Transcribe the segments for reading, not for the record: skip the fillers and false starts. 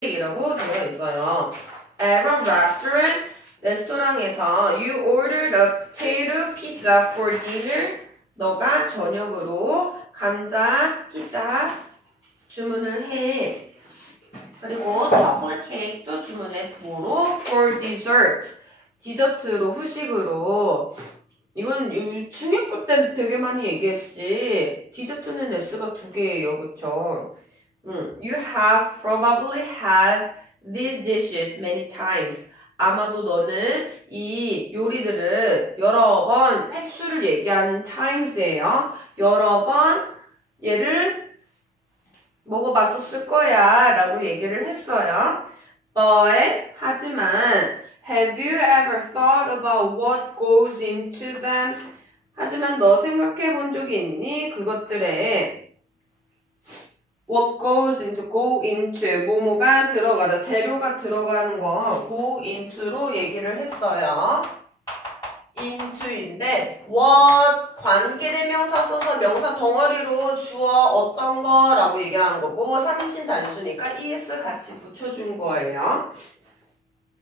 이라고 되어 있어요. At a restaurant, 레스토랑에서 you ordered a potato pizza for dinner. 너가 저녁으로 감자 피자 주문을 해. 그리고 초콜릿 케이크도 주문해. 뭐로? For dessert. 디저트로, 후식으로. 이건 중학교 때 되게 많이 얘기했지. 디저트는 S가 2개예요. 그쵸? You have probably had these dishes many times. 아마도 너는 이 요리들을 여러 번 횟수를 얘기하는 times예요. 여러 번 얘를 먹어봤었을 거야 라고 얘기를 했어요. But 하지만 have you ever thought about what goes into them? 하지만 너 생각해 본 적이 있니? 그것들에 what goes into, go into, 뭐뭐가 들어가다, 재료가 들어가는 거 go into로 얘기를 했어요. into인데 what 관계대명사 써서 명사 덩어리로 주어 어떤 거라고 얘기를 하는 거고 3인칭 단수니까 es 같이 붙여준 거예요.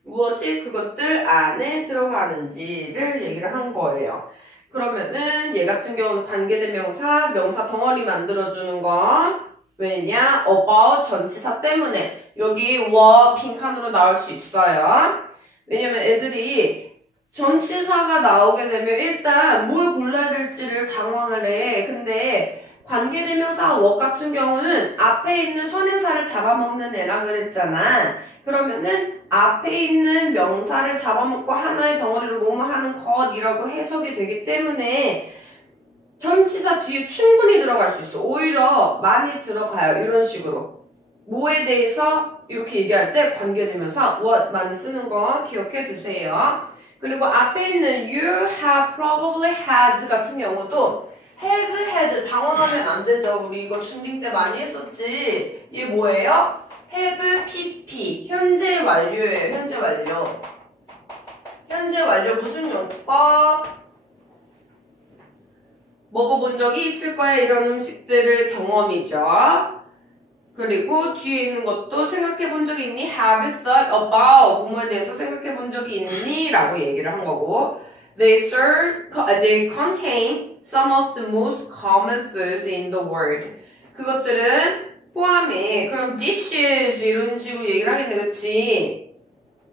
무엇이 그것들 안에 들어가는지를 얘기를 한 거예요. 그러면은 얘 같은 경우는 관계대명사, 명사 덩어리 만들어주는 거 왜냐? about 전치사 때문에 여기 what 빈칸으로 나올 수 있어요. 왜냐면 애들이 전치사가 나오게 되면 일단 뭘 골라야 될지를 당황을 해. 근데 관계대명사 what 같은 경우는 앞에 있는 선행사를 잡아먹는 애라 그랬잖아. 그러면은 앞에 있는 명사를 잡아먹고 하나의 덩어리로 뭐뭐하는 것이라고 해석이 되기 때문에 전치사 뒤에 충분히 들어갈 수 있어. 오히려 많이 들어가요. 이런 식으로. 뭐에 대해서 이렇게 얘기할 때 관계대명사 what 많이 쓰는 거 기억해 두세요. 그리고 앞에 있는 you have probably had 같은 경우도 have had 당황하면 안 되죠. 우리 이거 중딩 때 많이 했었지. 이게 뭐예요? have pp 현재 완료예요. 현재 완료. 현재 완료 무슨 용법? 먹어본 적이 있을 거야. 이런 음식들을 경험이죠. 그리고 뒤에 있는 것도 생각해 본 적이 있니? Have you thought about 뭐뭐에 대해서 생각해 본 적이 있니? 라고 얘기를 한 거고 They contain some of the most common foods in the world. 그것들은 포함해. 그럼 dishes 이런 식으로 얘기를 하겠네. 그치?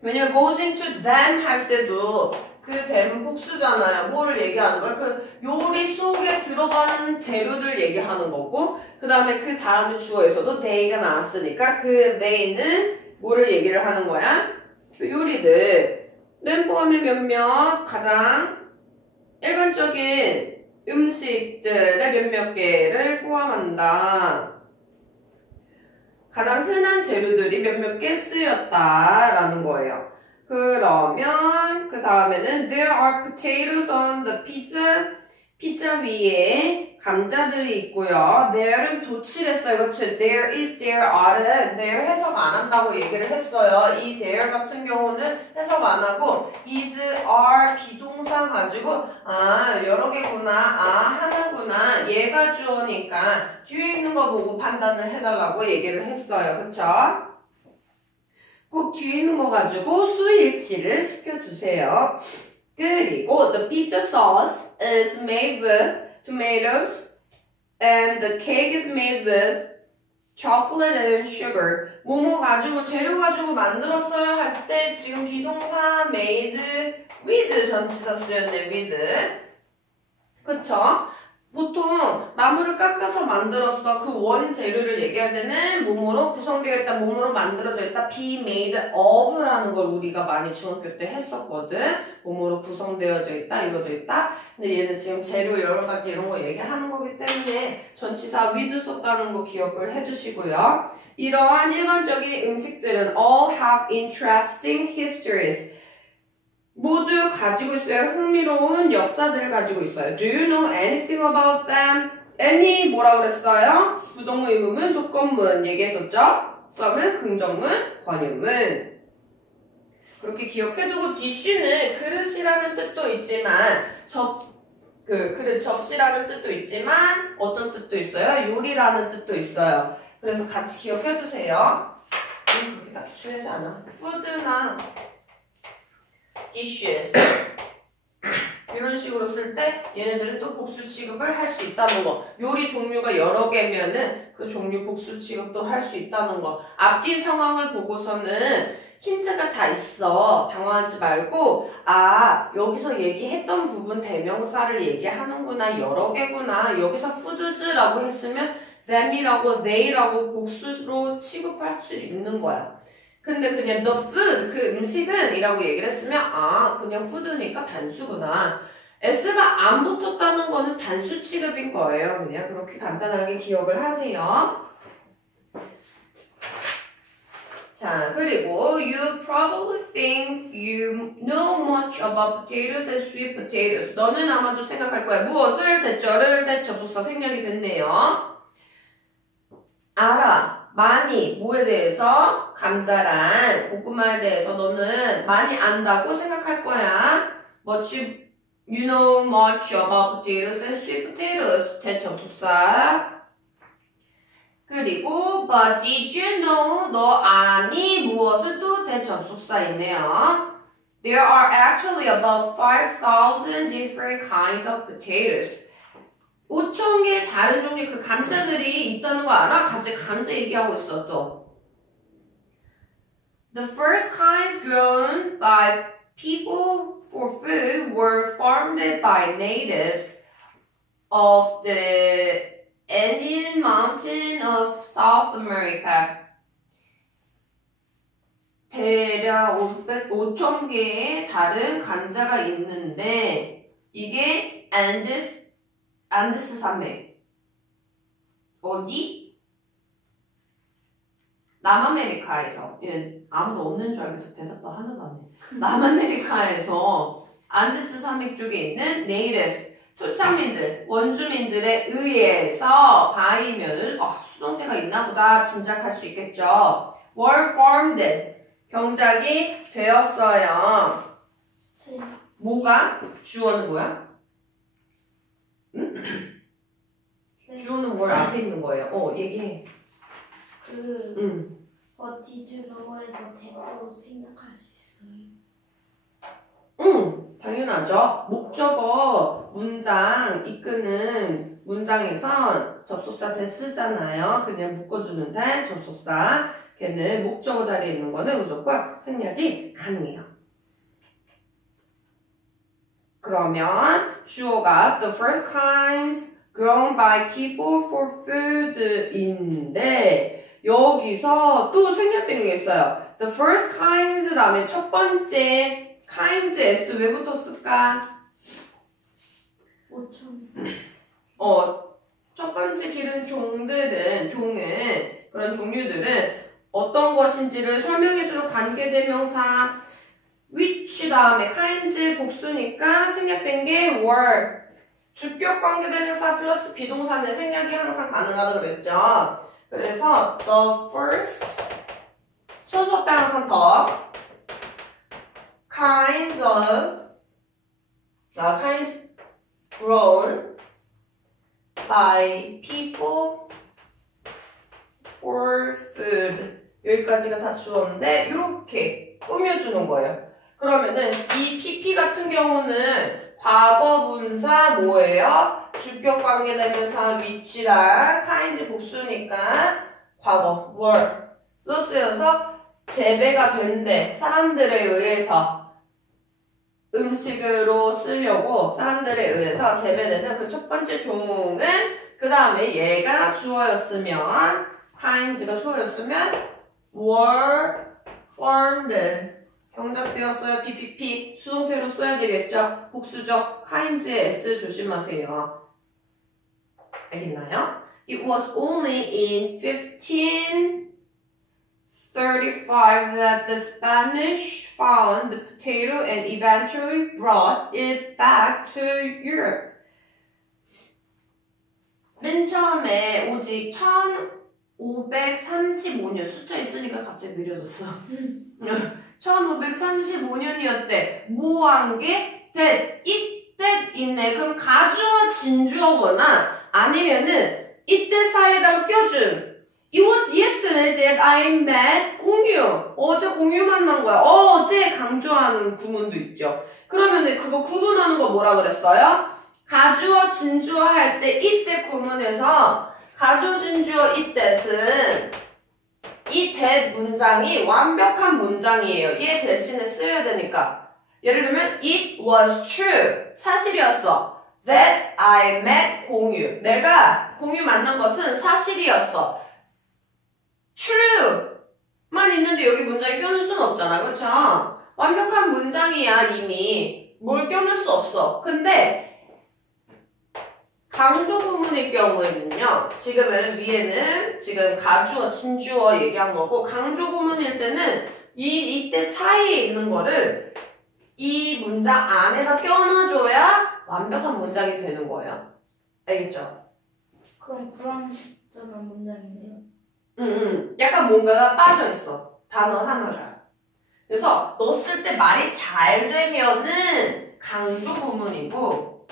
왜냐면 goes into them 할 때도 그 them은 복수잖아요. 뭐를 얘기하는 거야? 그 요리 속에 들어가는 재료들 얘기하는 거고 그 다음에 그 다음에 주어에서도 they가 나왔으니까 그 they는 뭐를 얘기를 하는 거야? 그 요리들은 포함해 몇몇 가장 일반적인 음식들의 몇몇 개를 포함한다. 가장 흔한 재료들이 몇몇 개 쓰였다라는 거예요. 그러면 그 다음에는 There are potatoes on the pizza. 피자 위에 감자들이 있고요. There는 도치랬어요. 그렇죠? There is, there are는 there 해석 안 한다고 얘기를 했어요. 이 there 같은 경우는 해석 안 하고 is, are 비동사 가지고 여러 개구나. 하나구나. 얘가 주어니까 뒤에 있는 거 보고 판단을 해달라고 얘기를 했어요. 그렇죠? 꼭 뒤에 있는 거 가지고 수일치를 시켜주세요. 그리고 the pizza sauce is made with tomatoes and the cake is made with chocolate and sugar. 뭐뭐 가지고 재료 가지고 만들었어요 할 때 지금 비동사 made with 전치사 쓰였네. with. 그쵸? 보통 나무를 깎아서 만들었어. 그 원재료를 얘기할 때는 뭐뭐로 구성되어 있다, 뭐뭐로 만들어져 있다, be made of라는 걸 우리가 많이 중학교 때 했었거든. 뭐뭐로 구성되어져 있다, 이루어져 있다. 근데 얘는 지금 재료 여러 가지 이런 거 얘기하는 거기 때문에 전치사 with 썼다는 거 기억을 해두시고요. 이러한 일반적인 음식들은 all have interesting histories. 모두 가지고 있어요. 흥미로운 역사들을 가지고 있어요. Do you know anything about them? any 뭐라 그랬어요? 부정문, 의문문, 조건문 얘기했었죠? some은 긍정문, 관용문. 그렇게 기억해두고 dish는 그릇이라는 뜻도 있지만 그릇 접시라는 뜻도 있지만 어떤 뜻도 있어요? 요리라는 뜻도 있어요. 그래서 같이 기억해두세요. 그렇게 딱히 중요하지 않아. food나 dishes 이런 식으로 쓸 때 얘네들은 또 복수 취급을 할 수 있다는 거. 요리 종류가 여러 개면은 그 종류 복수 취급도 할 수 있다는 거. 앞뒤 상황을 보고서는 힌트가 다 있어. 당황하지 말고 아 여기서 얘기했던 부분 대명사를 얘기하는구나. 여러 개구나. 여기서 foods라고 했으면 them이라고 they라고 복수로 취급할 수 있는 거야. 근데 그냥 the food 그 음식은 이라고 얘기를 했으면 아 그냥 food니까 단수구나. S가 안 붙었다는 거는 단수 취급인 거예요. 그냥 그렇게 간단하게 기억을 하세요. 자 그리고 you probably think you know much about potatoes and sweet potatoes. 너는 아마도 생각할 거야. 무엇을 대절을 대접소사 생략이 됐네요. 알아. 많이 뭐에 대해서? 감자랑 고구마에 대해서 너는 많이 안다고 생각할 거야. Much, you know much about potatoes and sweet potatoes. 대접소사. 그리고 but did you know 너 아니 무엇을 또 대접속사있네요. There are actually about 5,000 different kinds of potatoes. 5,000개의 다른 종류의 그 감자들이 있다는 거 알아? 갑자기 감자 얘기하고 있어 또. The first kinds grown by people for food were farmed by natives of the Andean mountain of South America. 대략 5,000개의 다른 감자가 있는데 이게 안데스 산맥 어디? 남아메리카에서 아무도 없는 줄 알겠어. 대답도 하나도 안 해. 남아메리카에서 안데스 산맥 쪽에 있는 네이티브 토착민들, 원주민들에 의해서 바이면은 수동태가 있나 보다 짐작할 수 있겠죠. were farmed 경작이 되었어요. 뭐가? 주어는 뭐야? 응? 주어는 뭘 앞에 있는 거예요? 얘기해. 버티즈 로어에서 대표로 생각할 수 있어요. 당연하죠. 목적어 문장 이끄는 문장에선 접속사 대 쓰잖아요. 그냥 묶어주는 대 접속사. 걔는 목적어 자리에 있는 거는 무조건 생략이 가능해요. 그러면 주어가 the first kinds grown by people for food인데 여기서 또 생략된 게 있어요. The first kinds 다음에 첫 번째 kinds s 왜 붙었을까? 5,000. 첫 번째 기른 종은 그런 종류들은 어떤 것인지를 설명해주는 관계대명사 which 다음에 kinds 복수니까 생략된 게 were. 주격 관계대명사 플러스 비동사는 생략이 항상 가능하다고 그랬죠. 그래서 the first 소수 앞에 항상 더 kinds grown by people for food. 여기까지가 다 주어인데 이렇게 꾸며주는 거예요. 그러면은 이 PP 같은 경우는 과거분사 뭐예요? 주격관계대명사 which랑 kinds 복수니까 과거 were로 쓰여서 재배가 된대. 사람들에 의해서 음식으로 쓰려고 사람들에 의해서 재배되는 그 첫 번째 종은 그 다음에 얘가 주어였으면 kinds가 주어였으면 were farmed 경작되었어요. PPP 수동태로 써야 되겠죠. 복수죠. kinds의 S 조심하세요. 알겠나요? It was only in 1535 that the Spanish found the potato and eventually brought it back to Europe. 맨 처음에 오직 1535년 숫자 있으니까 갑자기 느려졌어. 1535년이었대. 뭐한 게? that, it, that 있네. 그럼 가주어, 진주어거나 아니면은 이때 사이에다가 껴준 It was yesterday that I met 공유. 어제 공유 만난 거야. 어제 강조하는 구문도 있죠. 그러면 그거 구분하는 거 뭐라 그랬어요? 가주어, 진주어 할 때 이때 구문에서 가주어, 진주어 이때는 이 that 문장이 완벽한 문장이에요. 얘 대신에 쓰여야 되니까. 예를 들면 it was true. 사실이었어. That I met 공유. 내가 공유 만난 것은 사실이었어. true만 있는데 여기 문장에 껴넣을 수는 없잖아. 그쵸? 완벽한 문장이야 이미. 뭘 껴넣을 수 없어. 근데 강조 구문의 경우에는요. 지금은 위에는 지금 가주어, 진주어 얘기한 거고 강조 구문일 때는 이때 사이에 있는 거를 이 문장 안에다 껴넣어줘야 완벽한 문장이 되는 거예요. 알겠죠? 그럼 불완전한 문장이네요. 약간 뭔가가 빠져있어. 단어 하나가. 그래서 넣었을 때 말이 잘 되면은 강조 구문이고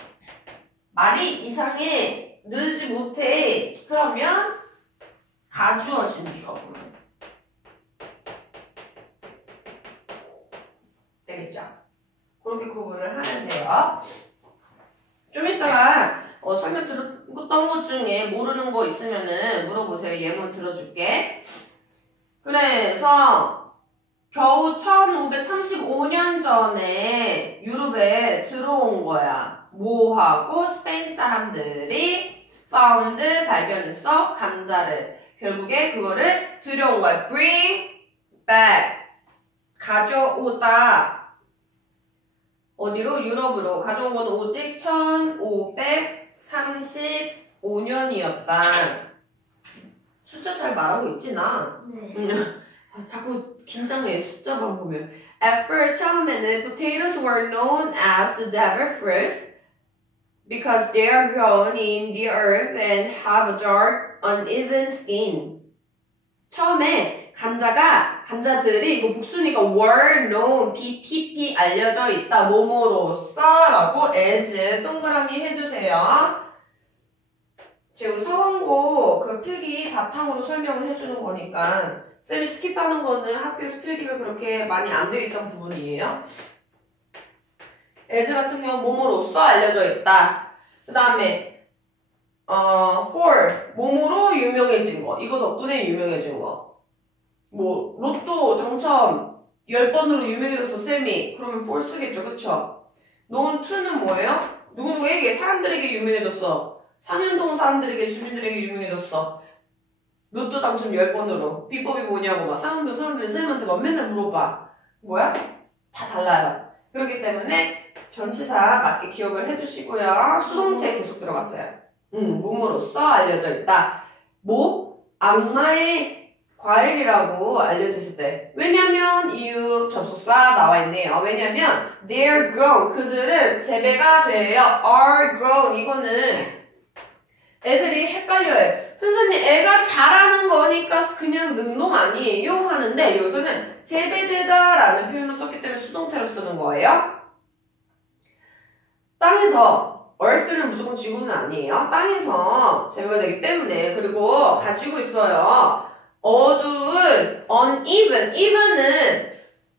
말이 이상해, 늘지 못해. 그러면 가주어, 진주어 구문. 되겠죠? 그렇게 구분을 하면 돼요. 좀 이따가 설명 들었던 것 중에 모르는 거 있으면은 물어보세요. 예문 들어줄게. 그래서 겨우 1535년 전에 유럽에 들어온 거야. 뭐하고 스페인 사람들이 found 발견했어 감자를. 결국에 그거를 들여온 거야. bring back 가져오다. 어디로? 유럽으로 가져온 건 오직 1535년이었다. 숫자 잘 말하고 있지 나? 네. 자꾸 긴장해 숫자만 보면. At first 처음에는 potatoes were known as the devil fruits because they are grown in the earth and have a dark, uneven skin. 처음에 감자들이 이거 복수니까 were known, BPP 알려져 있다, 뭐뭐로써 라고 as 동그라미 해주세요. 지금 서원고 그 필기 바탕으로 설명을 해주는 거니까 쌤이 스킵하는 거는 학교에서 필기가 그렇게 많이 안 되어 있던 부분이에요. as 같은 경우는 뭐뭐로써 알려져 있다. 그 다음에 for 뭐뭐로 유명해진 거. 이거 덕분에 유명해진 거. 뭐 로또 당첨 10번으로 유명해졌어 쌤이. 그러면 for 쓰겠죠. 그쵸? known to는 뭐예요? 누구누구에게 사람들에게 유명해졌어. 상현동 사람들에게 주민들에게 유명해졌어. 로또 당첨 10번으로. 비법이 뭐냐고 막 상현동 사람들이 쌤한테 막 맨날 물어봐. 뭐야? 다 달라요. 그렇기 때문에 전치사 맞게 기억을 해두시고요. 수동태 계속 들어갔어요. 몸으로써 알려져 있다. 뭐? 악마의 과일이라고 알려졌을 때. 왜냐면 이유 접속사 나와 있네요. 왜냐면 they're grown. 그들은 재배가 돼요. are grown. 이거는 애들이 헷갈려요. 선생님 애가 자라는 거니까 그냥 능동 아니에요 하는데 여기서는 재배되다 라는 표현을 썼기 때문에 수동태로 쓰는 거예요. 땅에서 earth는 무조건 지구는 아니에요. 땅에서 재배가 되기 때문에. 그리고 가지고 있어요. 어두운 uneven, even은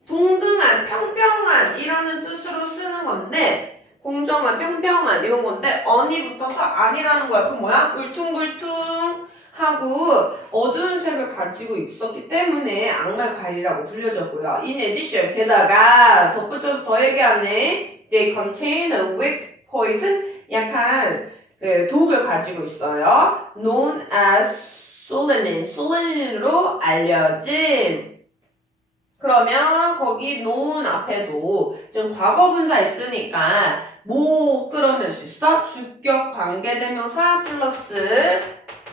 동등한, 평평한 이라는 뜻으로 쓰는 건데 공정한, 평평한 이런 건데 on이 붙어서 아니라는 거야. 그럼 뭐야? 울퉁불퉁하고 어두운 색을 가지고 있었기 때문에 악마의 과일이라고 불려졌고요. In addition, 게다가 덧붙여서 더 얘기하네. They contain a weak poison, 약한 그 독을 가지고 있어요. Known as 솔레닌으로 알려진. 그러면 거기 known 앞에도 지금 과거분사 있으니까 뭐 끌어낼 수 있어? 주격 관계대명사 플러스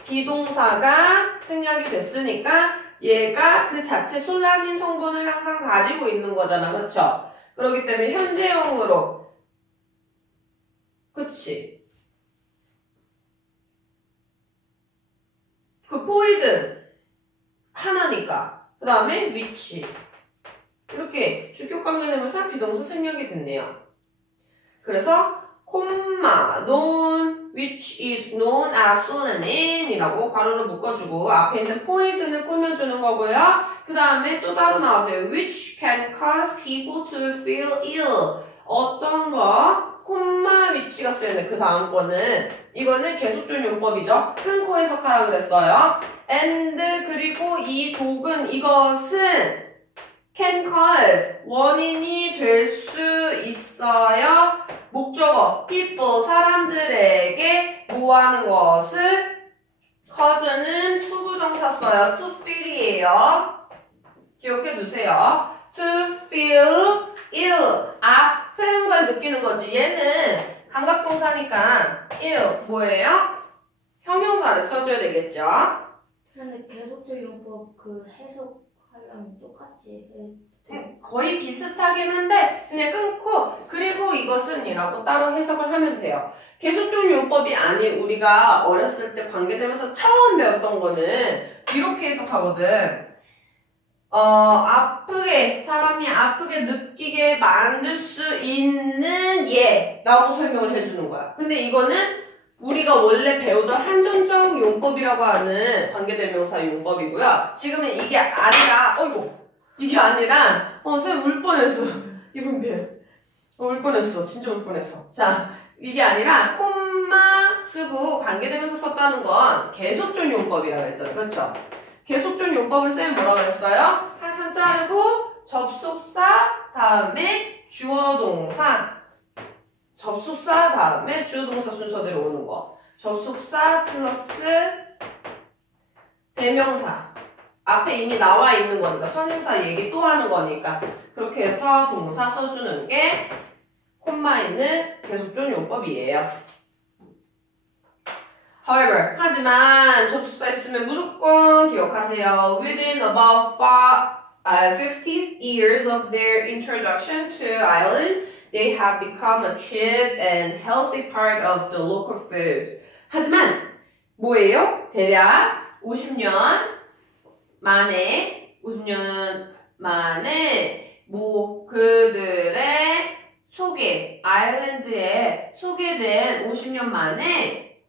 비동사가 생략이 됐으니까 얘가 그 자체 솔라닌 성분을 항상 가지고 있는 거잖아. 그쵸? 그렇기 때문에 현재형으로. 그치? 그 포이즌 하나니까. 그 다음에 위치. 이렇게 주격 관계대명사 비동사 생략이 됐네요. 그래서 콤마 known which is known as so는 이라고 가로로 묶어주고 앞에 있는 poison을 꾸며주는 거고요. 그 다음에 또 따로 나와서요. which can cause people to feel ill. 어떤 거 콤마 위치가 쓰여있는 그 다음 거는 이거는 계속적 용법이죠. 끊고 해석하라 그랬어요. and 그리고 이 독은 이것은 can cause 원인이 될 수 있어요. 목적어 people 사람들에게 뭐 하는 것을 cause는 투부정사 써요. to feel이에요. 기억해 두세요. to feel ill 아픈 걸 느끼는 거지. 얘는 감각동사니까 ill 뭐예요? 형용사를 써줘야 되겠죠. 근데 계속적 용법 그 해석하려면 똑같지. 거의 비슷하긴 한데 그냥 끊고 그리고 이것은 이라고 따로 해석을 하면 돼요. 계속적 용법이 아닌 우리가 어렸을 때 관계되면서 처음 배웠던 거는 이렇게 해석하거든. 아프게 사람이 아프게 느끼게 만들 수 있는 예라고 설명을 해주는 거야. 근데 이거는 우리가 원래 배우던 한정적 용법이라고 하는 관계대명사 용법이고요. 지금은 이게 아니라 이게 아니라 쌤 울 뻔했어. 이분 배. 울 뻔했어. 진짜 울 뻔했어. 자, 이게 아니라 콤마 쓰고 관계대명사 썼다는 건 계속적 용법이라고 했잖아요. 그렇죠? 계속적 용법을 쌤이 뭐라고 그랬어요? 항상 자르고 접속사 다음에 주어동사 접속사 다음에 주어동사 순서대로 오는 거. 접속사 플러스 대명사. 앞에 이미 나와 있는 거니까 선행사 얘기 또 하는 거니까 그렇게 해서 동사 써주는 게 콤마 있는 계속적 용법이에요. However, 하지만 접속사 있으면 무조건 기억하세요. Within about 50 years of their introduction to Ireland, they have become a cheap and healthy part of the local food. 하지만 뭐예요? 대략 50년 만에 그들의 아일랜드에 소개된 50년 만에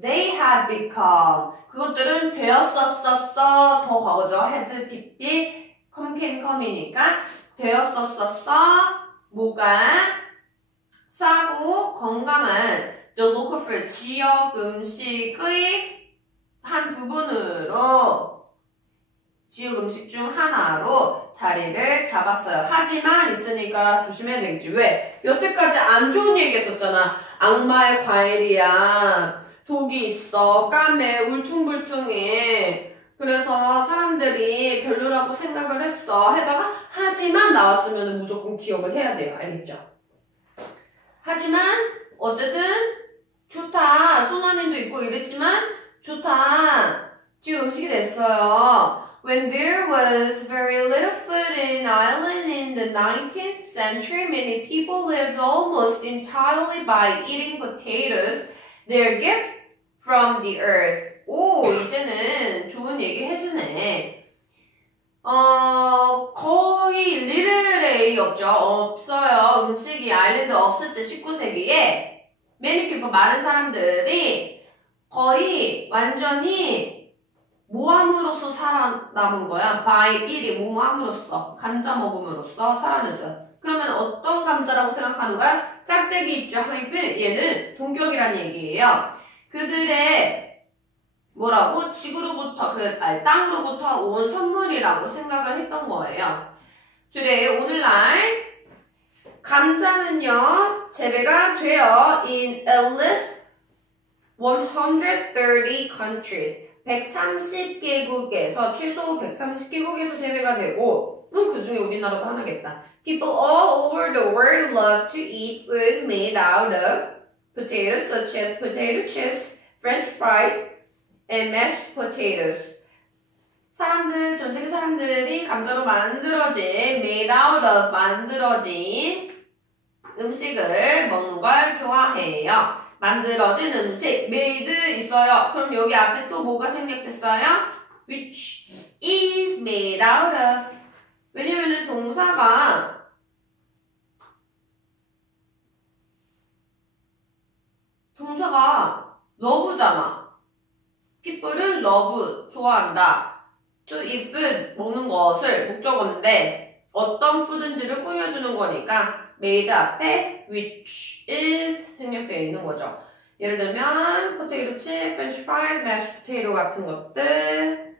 they had become 그것들은 되었었었어 더 과거죠. had pp com이니까 되었었었어 뭐가 싸고 건강한 the local food 지역 음식의 한 부분으로 지역 음식 중 하나로 자리를 잡았어요. 하지만 있으니까 조심해야 되겠지. 왜? 여태까지 안 좋은 얘기 했었잖아. 악마의 과일이야. 독이 있어. 까매. 울퉁불퉁해. 그래서 사람들이 별로라고 생각을 했어. 하지만 나왔으면 무조건 기억을 해야 돼요. 알겠죠? 하지만 어쨌든 좋다. 소나님도 있고 이랬지만 좋다. 지금 음식이 됐어요. When there was very little food in Ireland in the 19th century, many people lived almost entirely by eating potatoes, their gifts from the earth. 오, 이제는 좋은 얘기 해주네. 거의 리틀레이 없어요. 음식이 아일랜드 없을 때 19세기에 many people, 많은 사람들이 거의 완전히 모함으로써 살아남은 거야. by eating, 모함으로써, 감자 먹음으로써 살아냈어요. 그러면 어떤 감자라고 생각하는 거야? 짝대기 있죠, 하이브? 얘는 동격이란 얘기예요. 그들의 뭐라고? 지구로부터, 땅으로부터 온 선물이라고 생각을 했던 거예요. today, 오늘날 감자는요, 재배가 돼요. in at least 130 countries. 130개국에서, 최소 130개국에서 재배가 되고, 그 중에 우리나라도 하나겠다. People all over the world love to eat food made out of potatoes, such as potato chips, French fries, and mashed potatoes. 전 세계 사람들이 감자로 만들어진, made out of, 만들어진 음식을 먹는 걸 좋아해요. 만들어진 음식, made 있어요. 그럼 여기 앞에 또 뭐가 생략됐어요? which is made out of. 왜냐면은 동사가 love잖아. people은 love, 좋아한다. to eat food, 먹는 것을 목적어인데 어떤 food인지를 꾸며주는 거니까 made 앞에 which is 생략되어 있는 거죠. 예를 들면 potato chip, french fries, mashed potato 같은 것들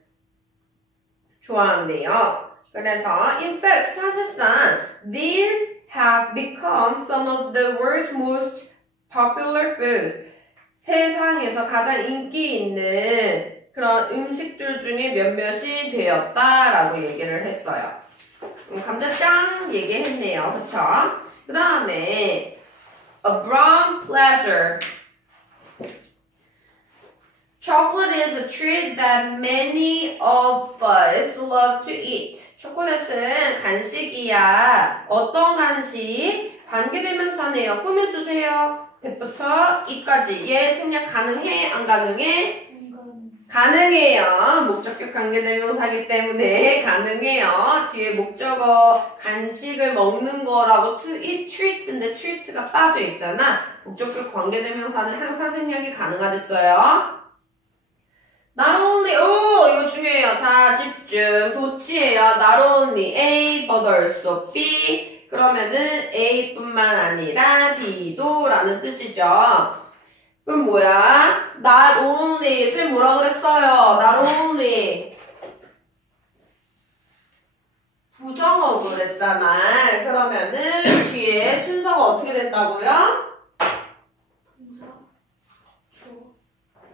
좋아한대요. 그래서 in fact 사실상 these have become some of the world's most popular food. 세상에서 가장 인기 있는 그런 음식들 중에 몇몇이 되었다라고 얘기를 했어요. 감자짱 얘기했네요. 그쵸? 그 다음에 a brown pleasure. Chocolate is a treat that many of us love to eat. 초콜릿은 간식이야. 어떤 간식? 관계대명사네요. 꾸며주세요. 대부터 이까지. 얘 생략 가능해? 안 가능해? 가능해요. 목적격 관계대명사기 때문에 가능해요. 뒤에 목적어 간식을 먹는 거라고 to eat treat인데 treat가 빠져 있잖아. 목적격 관계대명사는 항상 생략이 가능하댔어요. Not only, 이거 중요해요. 자, 집중. 도치예요. Not only A, but also B. 그러면은 A뿐만 아니라 B도 라는 뜻이죠. 그럼 뭐야? Not only. 쌤 뭐라 그랬어요? Not only. 부정어 그랬잖아. 그러면은 뒤에 순서가 어떻게 된다고요? 동사, 주어.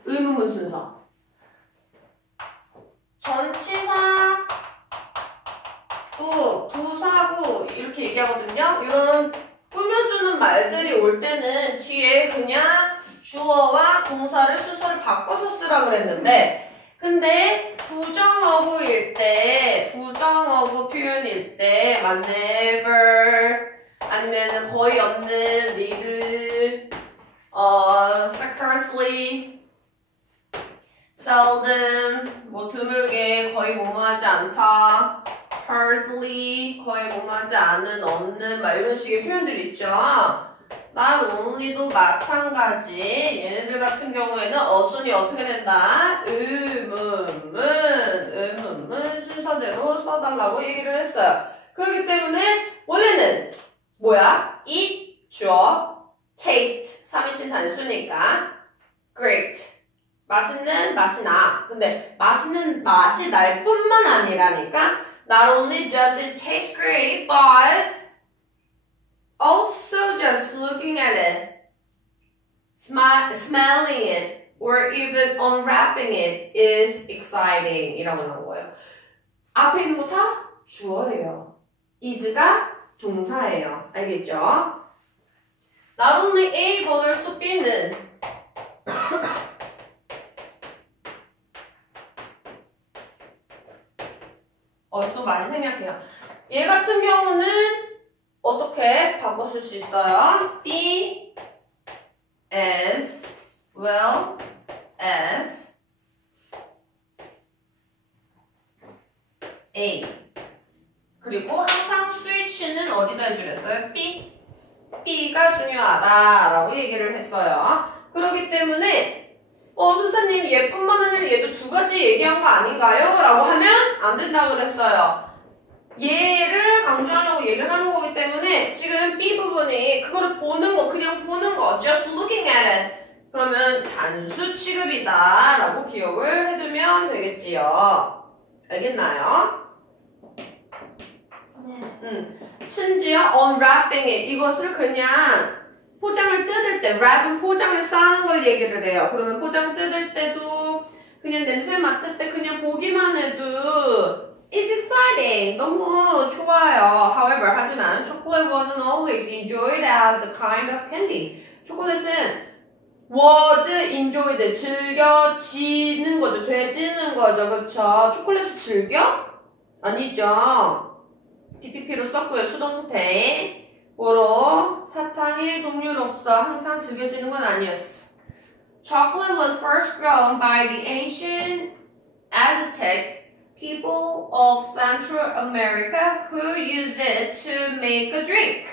의문문 순서. 전치사, 부사구 이렇게 얘기하거든요. 이런 꾸며주는 말들이 올 때는 뒤에 그냥 주어와 동사를 순서를 바꿔서 쓰라 그랬는데 근데 부정어구일 때, 부정어구 표현일 때 막 never 아니면 거의 없는 little, scarcely seldom, 뭐 드물게, 거의 뭐뭐하지 않다, hardly, 거의 뭐뭐하지 않은, 없는, 막 이런 식의 표현들이 있죠. Not only도 마찬가지. 얘네들 같은 경우에는 어순이 어떻게 된다? 의문문 순서대로 써달라고 얘기를 했어요. 그렇기 때문에 원래는 뭐야? eat, 주어, taste, 3인칭 단수니까 great. 맛있는 맛이 나. 근데 맛있는 맛이 날 뿐만 아니라니까 not only does it taste great, but also just looking at it, smelling it, or even unwrapping it is exciting 이라고 나온 거예요. 앞에 있는 거 다 주어예요. is가 동사예요. 알겠죠? Not only A, but also B는 또 많이 생략해요. 얘 같은 경우는 어떻게 바꿔 쓸 수 있어요? B as well as A. 그리고 항상 스위치는 어디다 해주랬어요? B. B가 중요하다라고 얘기를 했어요. 그렇기 때문에 선생님 얘뿐만 아니라 얘도 두 가지 얘기한 거 아닌가요? 라고 하면 안 된다고 그랬어요. 얘를 강조하려고 얘기를 하는 거기 때문에 지금 B 부분이 그거를 보는 거, 그냥 보는 거, just looking at it. 그러면 단수 취급이다 라고 기억을 해두면 되겠지요. 알겠나요? 네. 심지어 unwrapping it. 이것을 그냥 포장을 뜯을 때, wrap은 포장을 싸는 걸 얘기를 해요. 그러면 포장 뜯을 때도 그냥 냄새 맡을 때 그냥 보기만 해도 It's exciting. 너무 좋아요. However, 하지만 chocolate wasn't always enjoyed as a kind of candy. 초콜릿은 was enjoyed, 즐겨지는 거죠. 되지는 거죠. 그쵸? 초콜릿을 즐겨? 아니죠. PPP로 썼고요. 수동태로 사탕의 종류로서 항상 즐겨지는 건 아니었어. Chocolate was first grown by the ancient Aztec people of Central America who used it to make a drink.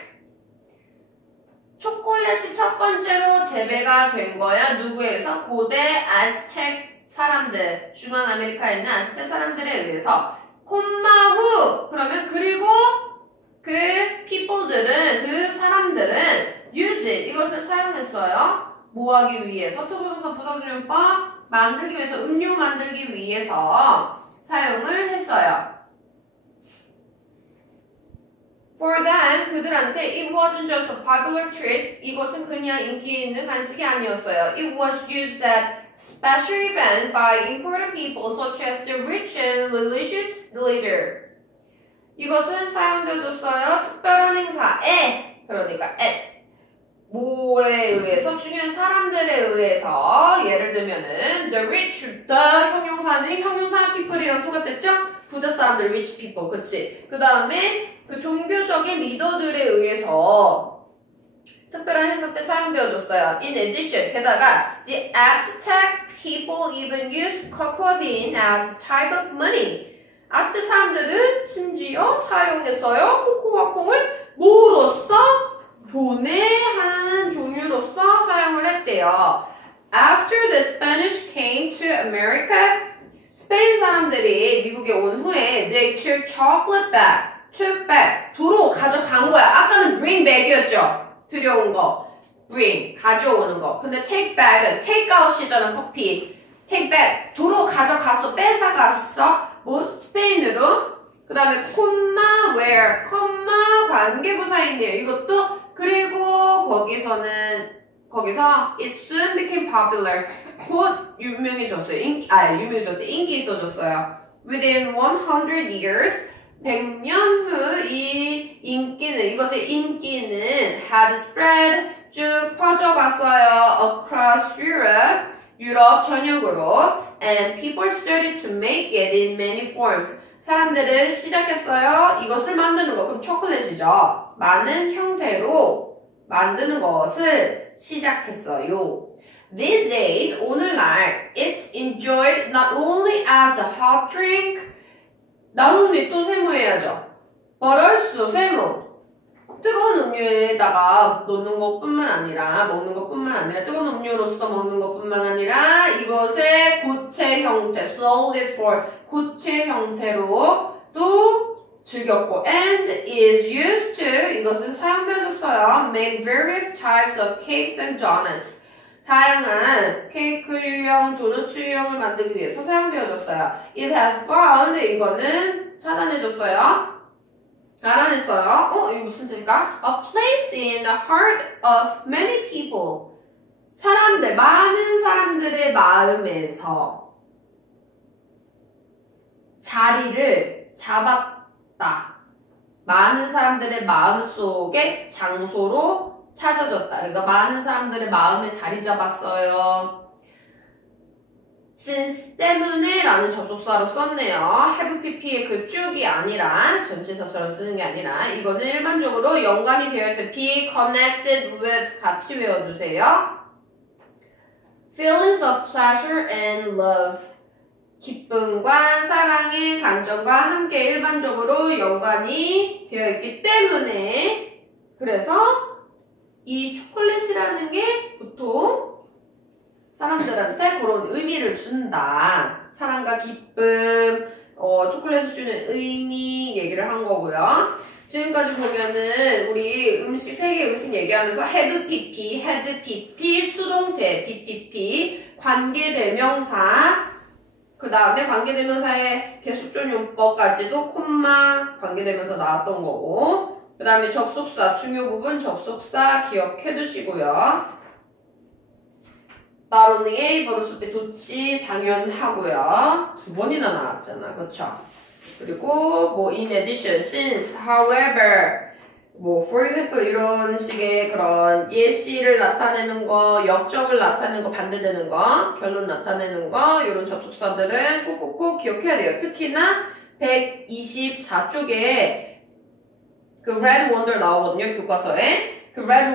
초콜릿이 첫 번째로 재배가 된 거야. 누구에서? 고대 아즈텍 사람들, 중앙 아메리카에 있는 아즈텍 사람들에 의해서. 콤마 후! 그러면 그리고 그 people들은, 그 사람들은 use it, 이것을 사용했어요. 뭐 하기 위해서? 투부정사 부사조용법 만들기 위해서, 음료 만들기 위해서 사용을 했어요. For them, 그들한테 it wasn't just a popular treat. 이것은 그냥 인기 있는 간식이 아니었어요. It was used at special event by important people such as the rich and religious leader. 이것은 사용되어졌어요. 특별한 행사에, 그러니까 at 뭐에 의해서? 중요한 사람들에 의해서. 예를 들면은 the rich, the 형용사는 형용사 people이랑 똑같았죠? 부자 사람들, rich people, 그치? 그 다음에 그 종교적인 리더들에 의해서 특별한 행사 때 사용되어졌어요. In addition, 게다가 the Aztec people even used cocoa bean as a type of money. 아즈텍 사람들은 심지어 사용했어요. 코코아 콩을 뭐로써? 돈의 한 종류로서 사용을 했대요. After the Spanish came to America, 스페인 사람들이 미국에 온 후에 they took chocolate back, took back, 도로 가져간 거야. 아까는 bring back이었죠. 들여온 거. bring, 가져오는 거. 근데 take back은 take out이잖아, 커피. take back, 도로 가져갔어, 뺏어갔어. 뭐 스페인으로. 그 다음에 콤마 where, 콤마 관계부사인데요. 이것도. 그리고 거기서 it soon became popular. 곧 유명해졌어요. 유명해졌대. 인기 있어졌어요. Within 100 years, 100년 후 이 인기는, 이것의 인기는 had spread, 쭉 퍼져갔어요. Across Europe, 유럽 전역으로. And people started to make it in many forms. 사람들은 시작했어요. 이것을 만드는 거. 그럼 초콜릿이죠. 많은 형태로 만드는 것을 시작했어요. These days, 오늘날, it's enjoyed not only as a hot drink, not only 또 세모해야죠. but also 세모. 뜨거운 음료에다가 넣는 것뿐만 아니라, 먹는 것뿐만 아니라, 뜨거운 음료로서 먹는 것뿐만 아니라, 이것의 고체 형태, solid form, 고체 형태로 또 즐겼고, and is used to, 이것은 사용되어졌어요. make various types of cakes and donuts. 다양한 케이크 유형, 도넛 유형을 만들기 위해서 사용되어졌어요. It has found, 이거는 찾아내줬어요. 알아냈어요. 이거 무슨 뜻일까? A place in the heart of many people. 사람들, 많은 사람들의 마음에서 자리를 잡았다. 많은 사람들의 마음속에 장소로 찾아졌다. 그러니까 많은 사람들의 마음에 자리 잡았어요. since 때문에 라는 접속사로 썼네요. have pp의 그 쭉이 아니라 전치사처럼 쓰는 게 아니라 이거는 일반적으로 연관이 되어 있어요. be connected with 같이 외워두세요. feelings of pleasure and love 기쁨과 사랑의 감정과 함께 일반적으로 연관이 되어 있기 때문에 그래서 이 초콜릿이라는 게 보통 사람들한테 그런 의미를 준다. 사랑과 기쁨, 초콜릿을 주는 의미 얘기를 한 거고요. 지금까지 보면은 우리 음식, 세계 음식 얘기하면서 had pp, 수동태, bpp, 관계대명사, 그 다음에 관계대명사의 계속존용법까지도 콤마 관계대명사 나왔던 거고, 그 다음에 접속사, 중요 부분 접속사 기억해 두시고요. not only A, 버릇 B, 도치 당연하고요. 2번이나 나왔잖아. 그쵸? 그리고 뭐 in addition, since, however, 뭐 for example 이런 식의 그런 예시를 나타내는 거, 역적을 나타내는 거, 반대되는 거, 결론 나타내는 거 이런 접속사들은 꼭꼭꼭 기억해야 돼요. 특히나 124쪽에 그 Red Wonder 나오거든요. 교과서에. 그 Red